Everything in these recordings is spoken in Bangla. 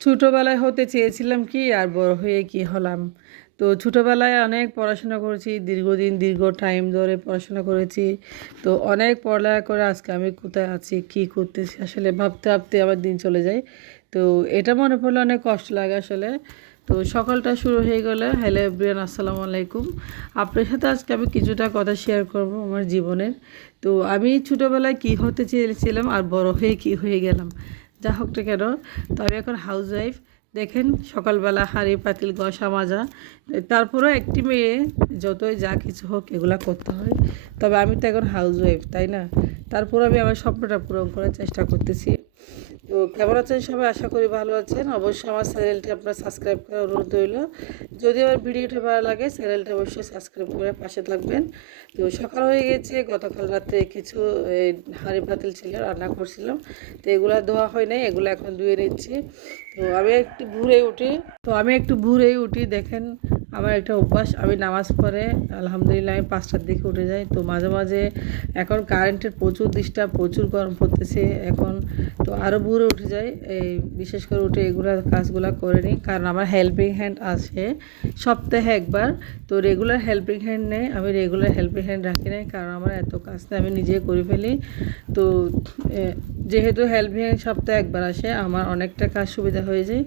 ছোটোবেলায় হতে চেয়েছিলাম কি আর বড় হয়ে কি হলাম। তো ছোটোবেলায় অনেক পড়াশোনা করেছি, দীর্ঘদিন দীর্ঘ টাইম ধরে পড়াশোনা করেছি। তো অনেক পড়ালেখা করে আজকে আমি কোথায় আছি, কি করতেছি আসলে ভাবতে ভাবতে আমার দিন চলে যায়। তো এটা মনে পড়লে অনেক কষ্ট লাগে আসলে। তো সকালটা শুরু হয়ে গেলে, হ্যালো এভরিওয়ান, আসসালামু আলাইকুম। আপনার সাথে আজকে আমি কিছুটা কথা শেয়ার করব আমার জীবনের। তো আমি ছোটোবেলায় কি হতে চেয়েছিলাম আর বড় হয়ে কি হয়ে গেলাম, যা হোক না কেন। তো আমি এখন হাউসওয়াইফ। দেখেন, সকালবেলা হাঁড়ি পাতিল ঘষা মাজা, তারপরেও একটি মেয়ে যতই যা কিছু হোক এগুলা করতে হয়। তবে আমি তো এখন হাউসওয়াইফ, তাই না? তারপর আমি আমার স্বপ্নটা পূরণ করার চেষ্টা করতেছি। তো কেমন আছেন সবাই? আশা করি ভালো আছেন। অবশ্যই আমার চ্যানেলটি আপনার সাবস্ক্রাইব করার অনুরোধ রইল। যদি আমার ভিডিওটা ভালো লাগে, চ্যানেলটা অবশ্যই সাবস্ক্রাইব করে পাশে থাকবেন। তো সকাল হয়ে গেছে, গতকাল রাতে কিছু হাঁড়ি পাতিল ছিল, রান্না করছিলাম। তো এগুলো ধোয়া হয় নাই, এগুলো এখন ধুয়ে নিচ্ছি। তো আমি একটু ভোরে উঠি দেখেন। আমার একটা অভ্যাস, আমি নামাজ পড়ে আলহামদুলিল্লাহ আমি 5টার দিকে উঠে যাই। তো মাঝে মাঝে এখন কারেন্টের প্রচুর ডিস্টার্ব, প্রচুর গরম পড়তেছে এখন। তো আরও ভোরে উঠে যাই, এই বিশেষ করে উঠে এগুলো কাজগুলো করে নিই, কারণ আমার হেল্পিং হ্যান্ড আছে সপ্তাহে একবার। তো রেগুলার হেল্পিং হ্যান্ড নেই, আমি রেগুলার হেল্পিং হ্যান্ড রাখি নাই, কারণ আমার এত কাজ নেই, আমি নিজে করে ফেলি। তো যেহেতু হেল্পিং হ্যান্ড সপ্তাহে একবার আসে, আমার অনেকটা কাজ সুবিধা হয়ে যায়।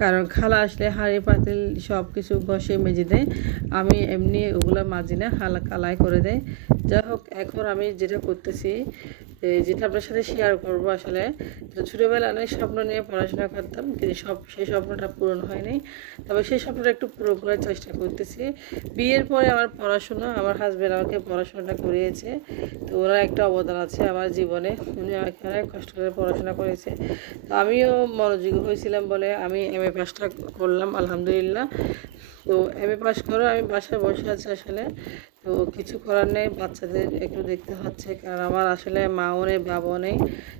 কারণ খালা আসলে হাঁড়ি পাতিল সব কিছু ঘষে মেজে দেয়, আমি এমনি ওগুলো মাজি না, হালা কালাই করে দেয়। যাই হোক, এখন আমি যেটা করতেছি, যেটা আপনার সাথে শেয়ার করবো আসলে। তো ছোটোবেলায় অনেক স্বপ্ন নিয়ে পড়াশোনা করতাম, কিন্তু সেই স্বপ্নটা পূরণ হয়নি। তবে সেই স্বপ্নটা একটু পূরণ করার চেষ্টা করতেছি। বিয়ের পরে আমার পড়াশোনা, আমার হাজব্যান্ড আমাকে পড়াশোনাটা করিয়েছে। তো ওরা একটা অবদান আছে আমার জীবনে, উনি আমাকে অনেক কষ্ট করে পড়াশোনা করেছে। তো আমিও মনোযোগী হয়েছিলাম বলে আমি এমএ পাসটা করলাম আলহামদুলিল্লাহ। তো এমএ পাস করে আমি বাসায় বসে আছি আসলে। তো কিছু করার নেই, বাচ্চাদের একটু দেখতে হচ্ছে, কারণ আমার আসলে মাও নেই, বাবাও নেই,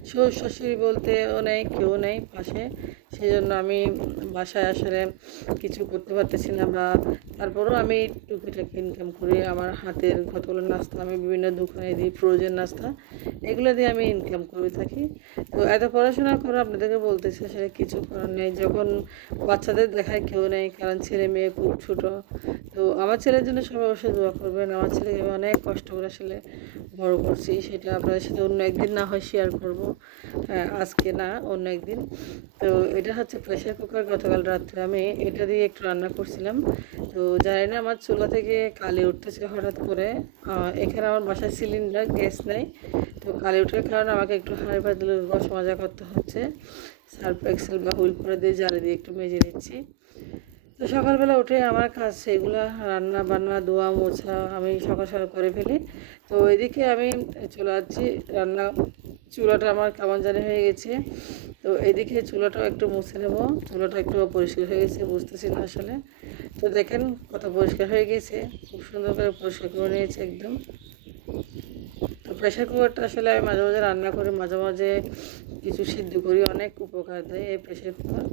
শ্বশুর শাশুড়ি বলতেও নেই, কেউ নেই পাশে। সেই জন্য আমি বাসায় আসলে কিছু করতে পারতেছি না। বা তারপরেও আমি টুকিটাকি ইনকাম করি, আমার হাতের কতগুলো নাস্তা আমি বিভিন্ন দোকানে দিই, ফ্রোজেন নাস্তা, এগুলো দিয়ে আমি ইনকাম করে থাকি। তো এত পড়াশোনা করে আপনাদেরকে বলতেছি আসলে কিছু করার নেই, যখন বাচ্চাদের দেখায় কেউ নেই, কারণ ছেলে মেয়ে খুব ছোটো। তো আমার ছেলের জন্য সবাই অবশ্যই দোয়া করবেন। আমার ছেলেকে আমি অনেক কষ্ট করে আসলে বড় করছি, সেটা আপনাদের সাথে অন্য একদিন না হয় শেয়ার করব। হ্যাঁ, আজকে না, অন্য একদিন। তো এটা হচ্ছে প্রেশার কুকার, গতকাল রাত্রে আমি এটা দিয়ে একটু রান্না করছিলাম। তো জানি না আমার চুলা থেকে কালি উঠতেছে হঠাৎ করে। এখানে আমার বাসায় সিলিন্ডার, গ্যাস নেই। তো কালি ওঠার কারণে আমাকে একটু হাঁড়ি পাতিল ঘষা মাজা করতে হচ্ছে। সার্ফ এক্সেল বা হুইল করে দিয়ে জালি দিয়ে একটু মেজে নিচ্ছি। তো সকালবেলা উঠে আমার কাজ সেগুলো, রান্না বান্না ধোয়া মোছা আমি সকাল সকাল করে ফেলি। তো এদিকে আমি চলে যাচ্ছি রান্না, চুলাটা আমার কেমন জানি হয়ে গেছে। তো এদিকে চুলাটাও একটু মুছে নেব, চুলাটা একটু পরিষ্কার হয়ে গেছে, বুঝতেছি না আসলে। তো দেখেন কত পরিষ্কার হয়ে গেছে, খুব সুন্দর করে পরিষ্কার করে নিয়েছে একদম। তো প্রেশার কুকারটা আসলে আমি মাঝে মাঝে রান্না করি, মাঝে মাঝে কিছু সিদ্ধ করি, অনেক উপকার দেয় এই প্রেশার কুকার।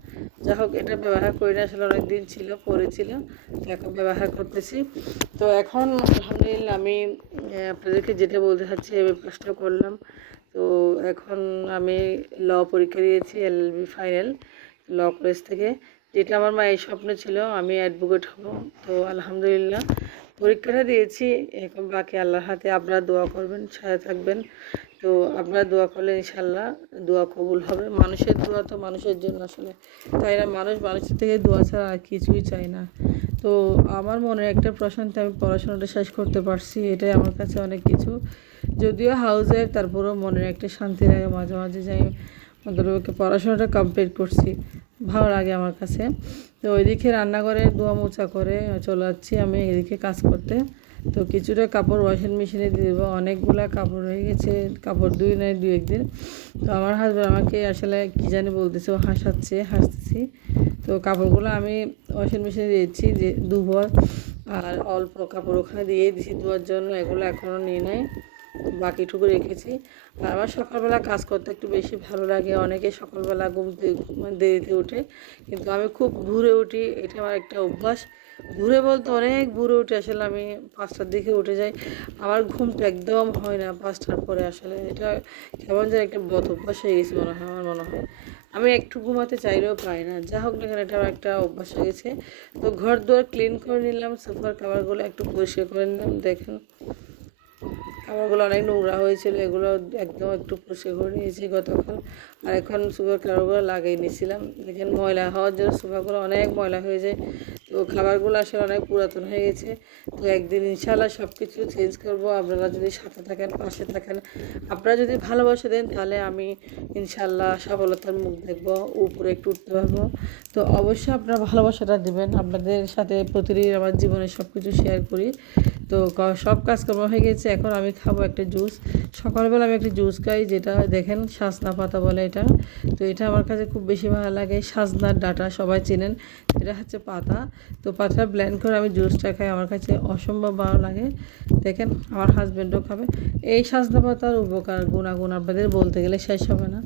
যা হোক, এটা ব্যবহার করি না আসলে, অনেক দিন ছিল, পড়েছিল, তো এখন ব্যবহার করতেছি। তো এখন আলহামদুলিল্লাহ আমি আপনাদেরকে যেটা বলতে চাচ্ছি, এমএ পাসটা করলাম। তো এখন আমি ল পরীক্ষা দিয়েছি, এলএলবি ফাইনাল, ল কলেজ থেকে। যেটা আমার মায়ের স্বপ্ন ছিল, আমি অ্যাডভোকেট হব। তো আলহামদুলিল্লাহ পরীক্ষাটা দিয়েছি, এখন বাকি আল্লাহর হাতে। আপনারা দোয়া করবেন, সাথে থাকবেন। তো আপনারা দোয়া করলে ইনশাল্লাহ দোয়া কবুল হবে। মানুষের দোয়া তো মানুষের জন্য আসলে, তাই না? মানুষ মানুষের থেকে দোয়া ছাড়া আর কিছুই চায় না। তো আমার মনে একটা প্রশান্তি, আমি পড়াশোনাটা শেষ করতে পারছি, এটাই আমার কাছে অনেক কিছু। যদিও হাউস ওয়াইফ, তারপরেও মনের একটা শান্তি লাগে মাঝে মাঝে, যাই মধ্যে পড়াশোনাটা কমপ্লিট করছি, ভালো লাগে আমার কাছে। তো ওইদিকে রান্নাঘরে ধোয়া মোছা করে চলে যাচ্ছি আমি এদিকে কাজ করতে। তো কিছুটা কাপড় ওয়াশিং মেশিনে দিয়ে দেবো, অনেকগুলা কাপড় রয়ে গেছে, কাপড় ধুই নাই দু একদিন। তো আমার হাজব্যান্ড আমাকে আসলে কী জানি বলতেছে, ও হাসতেছি। তো কাপড়গুলো আমি ওয়াশিং মেশিনে দিয়েছি যে ধুবো, আর অল্প কাপড় ওখানে দিয়ে দিয়েছি ধোয়ার জন্য, এগুলো এখনও নিয়ে নেয়, বাকিটুকু রেখেছি। আর আমার সকালবেলা কাজ করতে একটু বেশি ভালো লাগে। অনেকে সকালবেলা ঘুম থেকে দেরিতে উঠে, কিন্তু আমি খুব ভোরে উঠি, এটা আমার একটা অভ্যাস। ভোরে বলতে অনেক ভোরে উঠে আসলে, আমি 5টার দিকে উঠে যাই। আমার ঘুমটা একদম হয় না 5টার পরে, আসলে এটা কেমন যেন একটা বদ অভ্যাস হয়ে গেছে মনে হয়, আমার মনে হয়। আমি একটু ঘুমাতে চাইলেও পাই না। যা হোক না কেন এটা আমার একটা অভ্যাস হয়ে গেছে। তো ঘর দুয়ার ক্লিন করে নিলাম, সোফার কাভারগুলো একটু পরিষ্কার করে নিলাম। দেখেন খাবারগুলো অনেক নোংরা হয়েছিল, এগুলো একদম একটু পরিষ্কার করে নিয়েছি গতকাল। আর এখন সুপার খাবারগুলো লাগিয়ে নিয়েছিলাম। দেখেন ময়লা হওয়ার জন্য সোফাগুলো অনেক ময়লা হয়ে যায়। তো খাবারগুলো আসলে অনেক পুরাতন হয়ে গেছে। তো একদিন ইনশাআল্লাহ সব কিছু চেঞ্জ করবো। আপনারা যদি সাথে থাকেন, পাশে থাকেন, আপনারা যদি ভালোবাসা দেন, তাহলে আমি ইনশাআল্লাহ সফলতার মুখ দেখবো, উপরে একটু উঠতে পারবো। তো অবশ্যই আপনারা ভালোবাসাটা দিবেন। আপনাদের সাথে প্রতিদিন আমার জীবনে সব কিছু শেয়ার করি। তো সব কাজকর্ম হয়ে গেছে, এখন আমি খাবো একটা জুস। সকালবেলা আমি একটা জুস খাই, যেটা দেখেন সাজনা পাতা বলে এটা। তো এটা আমার কাছে খুব বেশি ভালো লাগে। সাজনার ডাঁটা সবাই চেনেন, এটা হচ্ছে পাতা। তো পাতা ব্লেন্ড করে আমি জুসটা খাই, আমার কাছে অসম্ভব ভালো লাগে। দেখেন আমার হাজব্যান্ডও খাবে। এই সাজনা পাতার উপকার গুণাগুণ আপনাদের বলতে গেলে শেষ হবে না।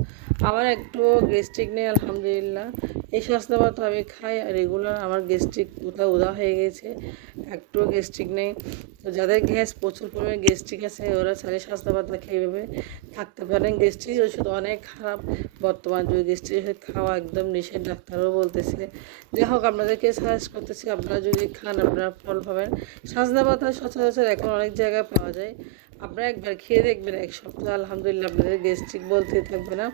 আমার একটু গ্যাস্ট্রিক নেই আলহামদুলিল্লাহ। এই সাজনা পাতা আমি খাই রেগুলার, আমার গ্যাস্ট্রিক কোথাও উদা হয়ে গেছে, একটুও গ্যাস্ট্রিক নেই। তো যাদের গ্যাস প্রচুর পরিমাণে গ্যাস্ট্রিক আছে, ওরা চাইলে সাজনা পাতা খেয়ে ভেবে থাকতে পারেন। গ্যাস্ট্রিক ওষুধ অনেক খারাপ বর্তমান যুগে, গ্যাস্ট্রিক ওষুধ খাওয়া একদম নিষেধ, ডাক্তারও বলতেছে। যাই হোক আপনাদেরকে সাজেস্ট করতেছি, আপনারা যদি খান আপনারা ফল পাবেন। সাজনা পাতা সচরাচর এখন অনেক জায়গায় পাওয়া যায়, আপনারা একবার খেয়ে দেখবেন, এক সপ্তাহ আলহামদুলিল্লাহ আপনাদের গ্যাস্ট্রিক বলতে থাকবে না।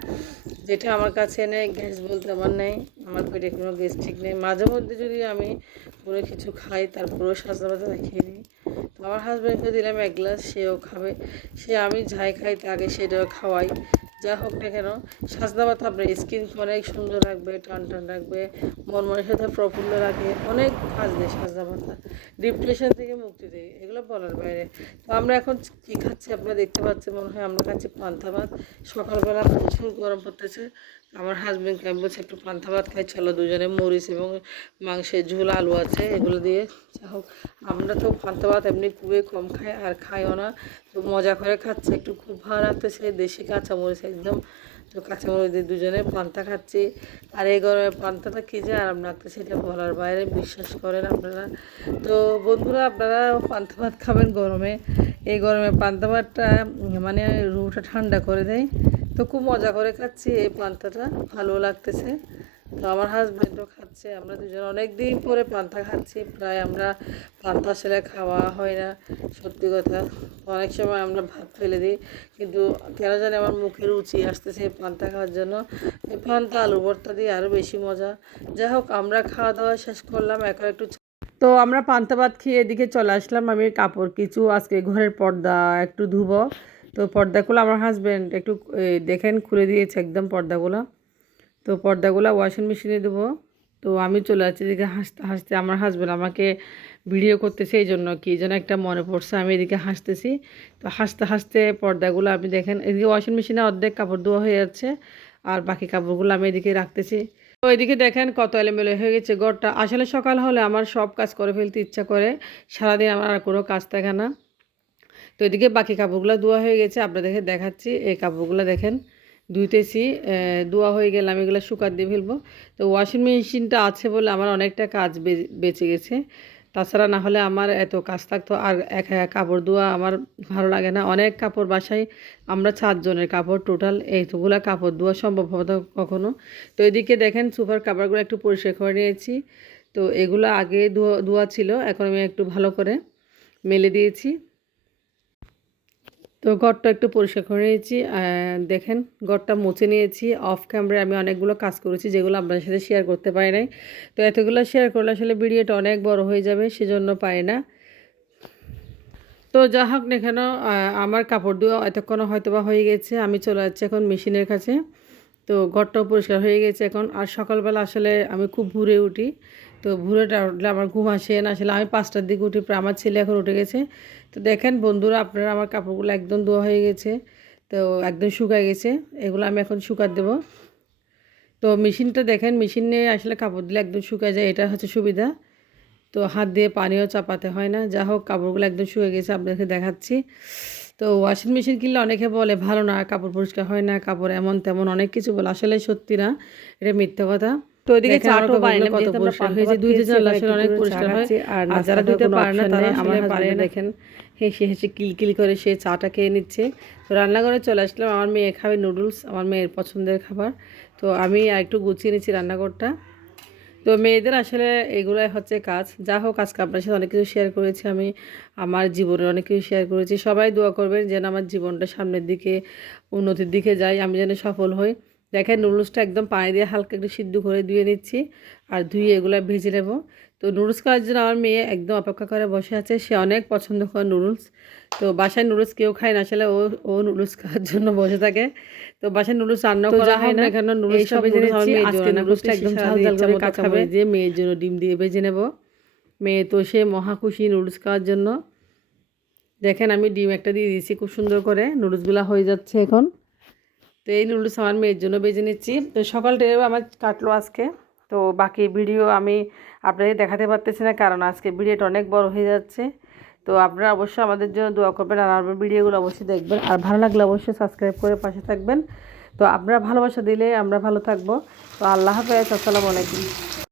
যেটা আমার কাছে নেই, গ্যাস বলতে আমার নেই, আমার পেটে কোনো গ্যাস্ট্রিক নেই। মাঝে মধ্যে যদি আমি কোনো কিছু খাই, তারপরেও সাজনা পাতা খেয়ে নিই। তো আমার হাজব্যান্ডকে দিলাম এক গ্লাস, সেও খাবে। সে আমি যাই খাই তাকে সেটাও খাওয়াই। যা হোক না কেন, সাজনা পাতা আপনার স্কিনকে অনেক সুন্দর রাখবে, টান টান রাখবে, মন মনের সাথে প্রফুল্ল রাখে, অনেক কাজ দেয় সাজনা পাতা, ডিপ্রেশন থেকে মুক্তি দেয়, এগুলো বলার বাইরে। তো আমরা এখন কী খাচ্ছি আপনারা দেখতে পাচ্ছেন, মনে হয় আমরা খাচ্ছি পান্তা ভাত। সকালবেলা প্রচুর গরম পড়তেছে, আমার হাজব্যান্ডকে আমি বলছি একটু পান্তা ভাত খাই, চলো দুজনে, মরিচ এবং মাংসের ঝোল, আলু আছে এগুলো দিয়ে। যা হোক, আমরা তো পান্তা ভাত এমনি খুবই কম খাই, আর খাইও না। তো মজা করে খাচ্ছে, একটু খুব ভালো লাগতেছে, দেশি কাঁচামরিচ একদম। তো কাঁচামরিচ দিয়ে দুজনে পান্তা খাচ্ছি। আর এই গরমে পান্তাটা কী যে আরাম লাগতেছে, সেটা বলার বাইরে, বিশ্বাস করেন আপনারা। তো বন্ধুরা, আপনারা পান্তা ভাত খাবেন গরমে। এই গরমে পান্তা ভাতটা মানে রুটা ঠান্ডা করে দেয়। তো খুব মজা করে খাচ্ছি এই পান্তাটা, ভালো লাগতেছে। তো আমার হাজব্যান্ডও খাচ্ছে, আমরা দুজন অনেক দিন পরে পান্তা খাচ্ছি। প্রায় আমরা পান্তা আসলে খাওয়া হয় না, সত্যি কথা। অনেক সময় আমরা ভাত ফেলে দিই, কিন্তু কেন জানি আমার মুখে রুচি আসতেছে এই পান্তা খাওয়ার জন্য। এই পান্তা আলু ভর্তা দিয়ে আরও বেশি মজা। যাই হোক, আমরা খাওয়া দাওয়া শেষ করলাম, এখন একটু তো আমরা পান্তা ভাত খেয়ে এদিকে চলে আসলাম। আমি কাপড় কিছু আজকে ঘরের পর্দা একটু ধুবো। তো পর্দাগুলো আমার হাজব্যান্ড একটু দেখেন খুলে দিয়েছে একদম পর্দাগুলো। তো পর্দাগুলো ওয়াশিং মেশিনে দেবো। তো আমি চলে যাচ্ছি এদিকে হাসতে হাসতে, আমার হাজব্যান্ড আমাকে ভিডিও করতেছে, এই জন্য কি যেন একটা মনে পড়ছে, আমি এদিকে হাসতেছি। তো হাসতে হাসতে পর্দাগুলো আমি দেখেন, এদিকে ওয়াশিং মেশিনে অর্ধেক কাপড় ধোয়া হয়ে যাচ্ছে, আর বাকি কাপড়গুলো আমি এদিকে রাখতেছি। তো এদিকে দেখেন কত এলোমেলো হয়ে গেছে ঘরটা। আসলে সকাল হলে আমার সব কাজ করে ফেলতে ইচ্ছা করে, সারাদিন আমার আর কোনো কাজ থাকে না। তো এদিকে বাকি কাপড়গুলো ধোয়া হয়ে গেছে, আপনাদেরকে দেখাচ্ছি। এই কাপড়গুলো দেখেন ধুইতেছি, ধোয়া হয়ে গেলে আমি এগুলো শুকাত দিয়ে ফেলবো। তো ওয়াশিং মেশিনটা আছে বলে আমার অনেকটা কাজ বেঁচে গেছে। তাছাড়া না হলে আমার এত কাজ থাকতো, আর একা একা কাপড় ধোয়া আমার ভালো লাগে না। অনেক কাপড় বাসায়, আমরা 4 জনের কাপড় টোটাল, এইগুলো কাপড় ধোয়া সম্ভব হবে না কখনো। তো এদিকে দেখেন সুপার কাপড়গুলো একটু পরিষ্কার করে নিয়েছি। তো এগুলো আগে ধোয়া ছিল, এখন আমি একটু ভালো করে মেলে দিয়েছি। তো ঘরটা একটু পরিষ্কার করে নিয়েছি, দেখেন ঘরটা মুছে নিয়েছি। অফ ক্যামেরায় আমি অনেকগুলো কাজ করেছি, যেগুলো আপনাদের সাথে শেয়ার করতে পারি নাই। তো এতগুলো শেয়ার করলে আসলে ভিডিওটা অনেক বড় হয়ে যাবে, সেজন্য পারি না। তো যা হোক না কেন, আমার কাপড় ধোয়া এতক্ষণ হয়তো বা হয়ে গেছে, আমি চলে যাচ্ছি এখন মেশিনের কাছে। তো ঘরটাও পরিষ্কার হয়ে গেছে এখন। আর সকালবেলা আসলে আমি খুব ভোরে উঠি, তো ভোরেটা উঠলে আমার ঘুম আসে না। আসলে আমি 5টার দিকে উঠি, প্রায় আমার ছেলে এখন উঠে গেছে। তো দেখেন বন্ধুরা, আপনারা আমার কাপড়গুলো একদম ধোয়া হয়ে গেছে, তো একদম শুকায় গেছে। এগুলো আমি এখন শুকাত দেবো। তো মেশিনটা দেখেন, মেশিনে আসলে কাপড় দিলে একদম শুকায় যায়, এটা হচ্ছে সুবিধা। তো হাত দিয়ে পানিও চাপাতে হয় না। যা হোক, কাপড়গুলো একদম শুয়ে গেছে, আপনাকে দেখাচ্ছি। তো ওয়াশিং মেশিন কিনলে অনেকে বলে ভালো না, কাপড় পরিষ্কার হয় না, কাপড় এমন তেমন অনেক কিছু বলে, আসলে সত্যি না, এটা মিথ্যা কথা। তো ওইদিকে চাটও বানাইলাম, কত পরিষ্কার হয়েছে, ধুইতে চাইলে আসলে অনেক পরিষ্কার হয়। আর যারা ধুইতে পারে না তারা আমার পারে দেখেন হেসে হেসে কিলকিল করে সে চাটা খেয়ে নিচ্ছে। তো রান্নাঘরে চলে আসলাম, আমার মেয়ে খাবে নুডলস, আমার মেয়ের পছন্দের খাবার। তো আমি আর একটু গুছিয়ে নিচ্ছি রান্নাঘরটা। তো মেয়েদের আসলে এগুলাই হচ্ছে কাজ। যা হোক, আজকে আপনার সাথে অনেক কিছু শেয়ার করেছি, আমি আমার জীবনের অনেক কিছু শেয়ার করেছি। সবাই দোয়া করবেন যেন আমার জীবনটা সামনের দিকে উন্নতির দিকে যায়, আমি যেন সফল হই। দেখেন নুডলসটা একদম পানি দিয়ে হালকা একটু সিদ্ধ করে ধুয়ে নিচ্ছি, আর ধুয়ে এগুলো ভেজে নেব। তো নুডলস খাওয়ার জন্য আমার মেয়ে একদম অপেক্ষা করে বসে আছে, সে অনেক পছন্দ করে নুডলস। তো বাসায় নুডলস কেউ খায় না আসলে, ও নুডলস খাওয়ার জন্য বসে থাকে। তো বাসায় নুডলস রান্না করা হয় না, এখানে নুডলস ভেজে নিচ্ছি। আজকে নুডলসটা একদম ঝাল ঝাল করে কাঁচামরিচ দিয়ে মেয়ের জন্য ডিম দিয়ে ভেজে নেব। মেয়ে তো সে মহা খুশি নুডলস খাওয়ার জন্য। দেখেন আমি ডিম একটা দিয়ে দিয়েছি, খুব সুন্দর করে নুডলসগুলো হয়ে যাচ্ছে এখন। তো এই নুডলস আমার মেয়ের জন্য ভেজে নিচ্ছি। তো সকালটা আমার কাটলো আজকে। তো বাকি ভিডিও আমি আপনাদের দেখাতে পারতেছি না, কারণ আজকে ভিডিওটা অনেক বড় হয়ে যাচ্ছে। তো আপনারা অবশ্যই আমাদের জন্য দোয়া করবেন, আর আমার ভিডিওগুলো অবশ্যই দেখবেন, আর ভালো লাগলে অবশ্যই সাবস্ক্রাইব করে পাশে থাকবেন। তো আপনারা ভালোবাসা দিলে আমরা ভালো থাকবো। তো আল্লাহ হাফেজ, আসসালামু আলাইকুম।